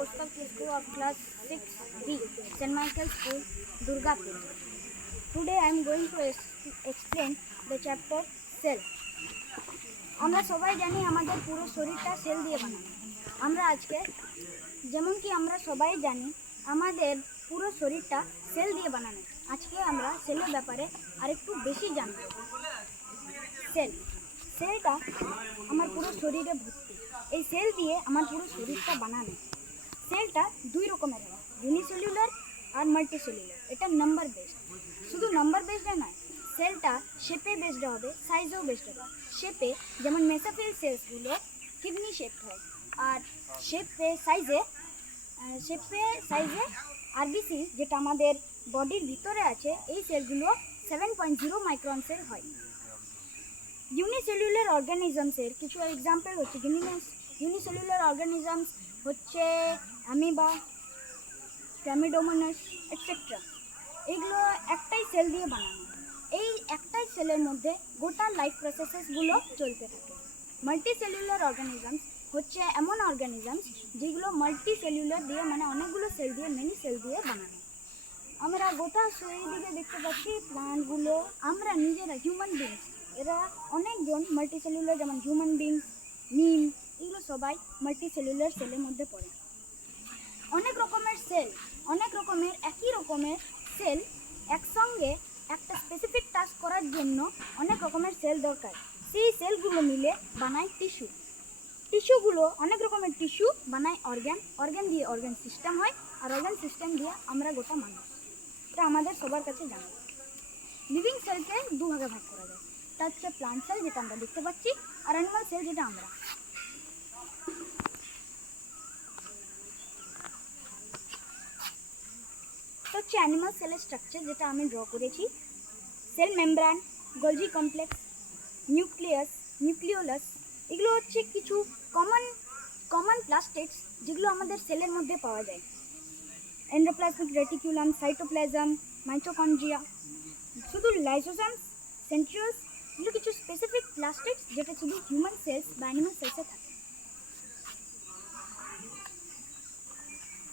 Coastal School of Class 6B, St. Michael's School, Durgapur. Today I am going to explain the chapter Cell. আমরা সবাই জানি আমাদের পুরো শরীরটা সেল দিয়ে বানানো। আমরা আজকে যেমন কি আমরা সবাই জানি আমাদের পুরো শরীরটা সেল দিয়ে বানানো। আজকে আমরা সেলের ব্যাপারে আরেকটু বেশি জানব। সেলটা আমার পুরো শরীরে ভর্তি। এই সেল দিয়ে আমার পুরো শরীরটা বানানো। সেলটা দুই রকমের হয়, ইউনিসেলুলার আর মাল্টিসেলুলার। এটা নাম্বার বেসড। শুধু নাম্বার বেসডে নয়, সেলটা শেপে বেসড হবে, সাইজেও বেসড হবে। শেপে যেমন মেসোফিল সেলসগুলো কিডনি শেপ হয়, আর সাইজে আরবিসি যেটা আমাদের বডির ভিতরে আছে এই সেলগুলো 7.0 মাইক্রন সেল হয়। ইউনিসেলুলার অর্গানিজমসের কিছু এক্সাম্পল হচ্ছে ইউনিসেলুলার অর্গানিজমস হচ্ছে অ্যামিবা, প্লামিডোমোনাস এটসেট্রা। এগুলো একটাই সেল দিয়ে বানানো। এই একটাই সেলের মধ্যে গোটা লাইফ প্রসেসেসগুলো চলতে থাকে। মাল্টিসেলুলার অর্গানিজমস হচ্ছে এমন অর্গানিজমস যেগুলো মাল্টিসেলুলার দিয়ে মানে অনেকগুলো সেল দিয়ে মেনি সেল দিয়ে বানানো। আমরা গোটা শরীরে দেখতে পাচ্ছি প্লান্টগুলো, আমরা নিজেরা হিউম্যান বিংস, এরা অনেকজন মাল্টিসেলুলার, যেমন হিউম্যান বিংস, নিম, এগুলো সবাই মাল্টিসেলুলার সেলের মধ্যে পড়ে। অনেক রকমের একই রকমের সেল একসঙ্গে একটা স্পেসিফিক টাস্ক করার জন্য অনেক রকমের সেল দরকার। সেই সেলগুলো মিলে বানায় টিস্যুগুলো অনেক রকমের টিস্যু বানায় অর্গান দিয়ে অর্গান সিস্টেম হয়, আর অর্গান সিস্টেম দিয়ে আমরা গোটা মানুষ। এটা আমাদের সবার কাছে জানা। লিভিং সেলকে দুভাগে ভাগ করা যায়। এটা হচ্ছে প্লান্ট সেল যেটা আমরা দেখতে পাচ্ছি, আর অ্যানিমাল সেল যেটা আমরা। হচ্ছে অ্যানিমাল সেলের স্ট্রাকচার যেটা আমি ড্র করেছি। সেল মেমব্রান, গোলজি কমপ্লেক্স, নিউক্লিওলাস, এগুলো হচ্ছে কিছু কমন প্লাস্টিক্স যেগুলো আমাদের সেলের মধ্যে পাওয়া যায়। এন্ডোপ্লাজমিক রেটিকুলাম, সাইটোপ্লাজম, মাইটোকন্ড্রিয়া, শুধু লাইসোজোমস, সেন্ট্রিওলস, এগুলো কিছু স্পেসিফিক প্লাস্টিক্স যেটা শুধু হিউম্যান সেলস বা অ্যানিমাল সেলসে থাকে।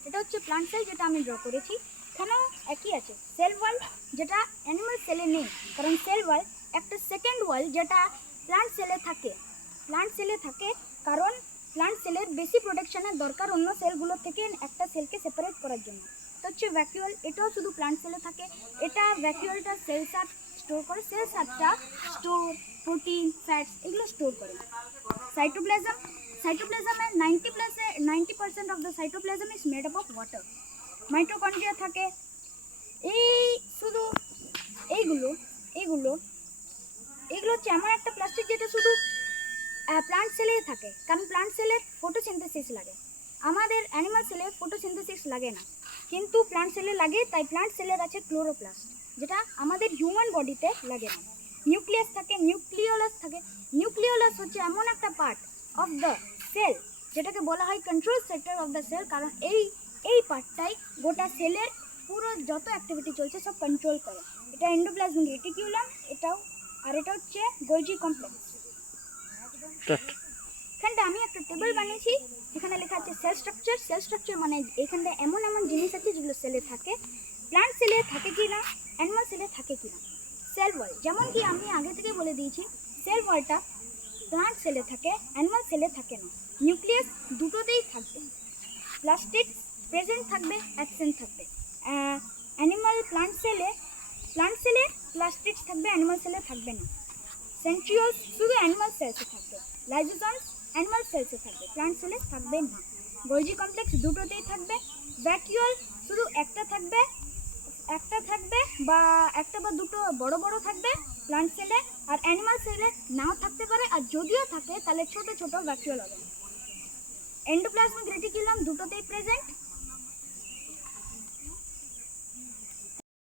এটা হচ্ছে প্লান্ট সেল যেটা আমি ড্র করেছি। এখানেও একই আছে। সেল ওয়াল যেটা অ্যানিমাল সেলে নেই, কারণ সেল ওয়াল একটা সেকেন্ড ওয়াল যেটা প্লান্ট সেলে থাকে কারণ প্লান্ট সেলের বেশি প্রোটেকশনের দরকার অন্য সেলগুলো থেকে একটা সেলকে সেপারেট করার জন্য। এটা হচ্ছে ভ্যাকুয়াল, এটাও শুধু প্লান্ট সেলে থাকে। এটা ভ্যাকুয়ালটা সেল সাপ স্টোর করে, সেল সাপটা স্টোর প্রোটিন, ফ্যাটস এগুলো স্টোর করে। সাইটোপ্লাজমের 90% of the cytoplasm is made up of water. Mitochondria থাকে। এইগুলো হচ্ছে এমন একটা প্লাস্টিক যেটা শুধু প্লান্ট সেলেই থাকে, কারণ প্লান্ট সেলের ফটোসিনথেসিস লাগে। আমাদের অ্যানিমাল সেলে ফটোসিনথেসিস লাগে না, কিন্তু প্লান্ট সেলে লাগে। তাই প্লান্ট সেলের আছে ক্লোরোপ্লাস্ট, যেটা আমাদের হিউম্যান বডিতে লাগে না। নিউক্লিয়াস থাকে, নিউক্লিওলাস হচ্ছে এমন একটা পার্ট অফ দ্য সেল যেটাকে বলা হয় control sector of the cell, কারণ এই পার্টটাই গোটা সেলের পুরো যত অ্যাক্টিভিটি চলছে সব কন্ট্রোল করে। এটা এন্ডোপ্লাজমিক রেটিকুলাম, এটা হচ্ছে গোলজি কমপ্লেক্স। এখানটা আমি একটা টেবিল বানিয়েছি, এখানে লেখা আছে সেল স্ট্রাকচার মানে এখানটা এমন জিনিস আছে যেগুলো সেলে থাকে। প্লান্ট সেলে থাকে কি না, অ্যানিমাল সেলে থাকে কি না। সেল ওয়াল, যেমন কি আমি আগে থেকে বলে দিয়েছি, সেল ওয়ালটা প্লান্ট সেলে থাকে, অ্যানিমাল সেলে থাকে না। নিউক্লিয়াস দুটোতেই থাকবে। প্লাস্টিক প্রেজেন্ট থাকবে, অ্যাবসেন্ট থাকবে। প্লান্ট সেলে প্লাস্টিক্স থাকবে, অ্যানিমাল সেলে থাকবে না। সেন্ট্রিওলস শুধু অ্যানিমাল সেলসে থাকবে। লাইসোজোমস অ্যানিমাল সেলসে থাকবে, প্লান্ট সেলে থাকবে না। গোলজি কমপ্লেক্স দুটোতেই থাকবে। ভ্যাকুয়াল শুধু একটা থাকবে বা একটা বা দুটো বড় থাকবে প্লান্ট সেলে, আর অ্যানিমাল সেলে নাও থাকতে পারে, আর যদিও থাকে তাহলে ছোট ভ্যাকুয়াল হবে। এন্ডোপ্লাজমিক রেটিকুলাম দুটোতেই প্রেজেন্ট,